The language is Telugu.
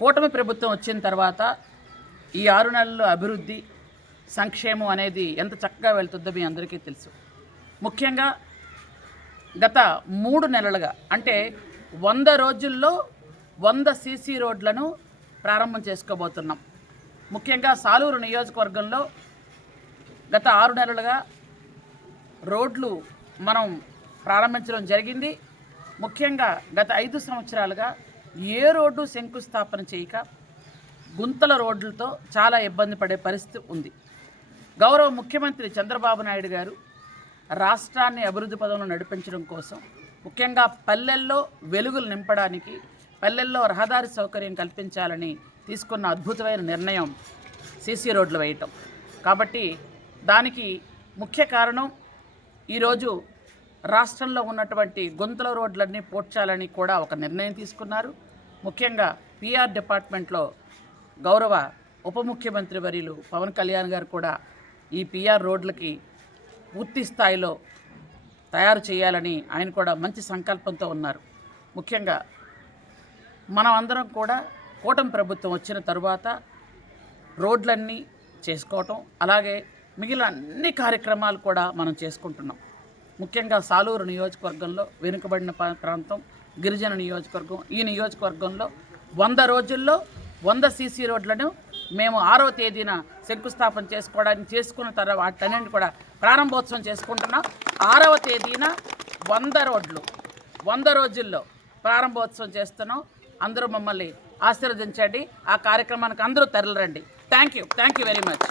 కూటమి ప్రభుత్వం వచ్చిన తర్వాత ఈ ఆరు నెలల్లో అభివృద్ధి సంక్షేమం అనేది ఎంత చక్కగా వెళ్తుందో మీ అందరికీ తెలుసు. ముఖ్యంగా గత మూడు నెలలుగా అంటే వంద రోజుల్లో వంద సీసీ రోడ్లను ప్రారంభం చేసుకోబోతున్నాం. ముఖ్యంగా సాలూరు నియోజకవర్గంలో గత ఆరు నెలలుగా రోడ్లు మనం ప్రారంభించడం జరిగింది. ముఖ్యంగా గత ఐదు సంవత్సరాలుగా ఏ రోడ్డు శంకుస్థాపన చేయక గుంతల రోడ్లతో చాలా ఇబ్బంది పడే పరిస్థితి ఉంది. గౌరవ ముఖ్యమంత్రి చంద్రబాబు నాయుడు గారు రాష్ట్రాన్ని అభివృద్ధి పదంలో నడిపించడం కోసం ముఖ్యంగా పల్లెల్లో వెలుగులు నింపడానికి పల్లెల్లో రహదారి సౌకర్యం కల్పించాలని తీసుకున్న అద్భుతమైన నిర్ణయం సీసీ రోడ్లు వేయటం. కాబట్టి దానికి ముఖ్య కారణం ఈరోజు రాష్ట్రంలో ఉన్నటువంటి గుంతల రోడ్లన్నీ పోడ్చాలని కూడా ఒక నిర్ణయం తీసుకున్నారు. ముఖ్యంగా పిఆర్ డిపార్ట్మెంట్లో గౌరవ ఉప ముఖ్యమంత్రి వర్యులు పవన్ కళ్యాణ్ గారు కూడా ఈ పిఆర్ రోడ్లకి పూర్తి స్థాయిలో తయారు చేయాలని ఆయన కూడా మంచి సంకల్పంతో ఉన్నారు. ముఖ్యంగా మనం అందరం కూడా కూటమి ప్రభుత్వం వచ్చిన తరువాత రోడ్లన్నీ చేసుకోవటం అలాగే మిగిలిన అన్ని కార్యక్రమాలు కూడా మనం చేసుకుంటున్నాం. ముఖ్యంగా సాలూరు నియోజకవర్గంలో వెనుకబడిన ప్రాంతం గిరిజన నియోజకవర్గం. ఈ నియోజకవర్గంలో వంద రోజుల్లో వంద సీసీ రోడ్లను మేము ఆరో తేదీన శంకుస్థాపన చేసుకోవడానికి చేసుకున్న తర్వాత వాటన్నింటిని కూడా ప్రారంభోత్సవం చేసుకుంటున్నాం. ఆరవ తేదీన వంద రోడ్లు వంద రోజుల్లో ప్రారంభోత్సవం చేస్తున్నాం. అందరూ మమ్మల్ని ఆశీర్వదించండి. ఆ కార్యక్రమానికి అందరూ తరలిరండి. Thank you thank you very much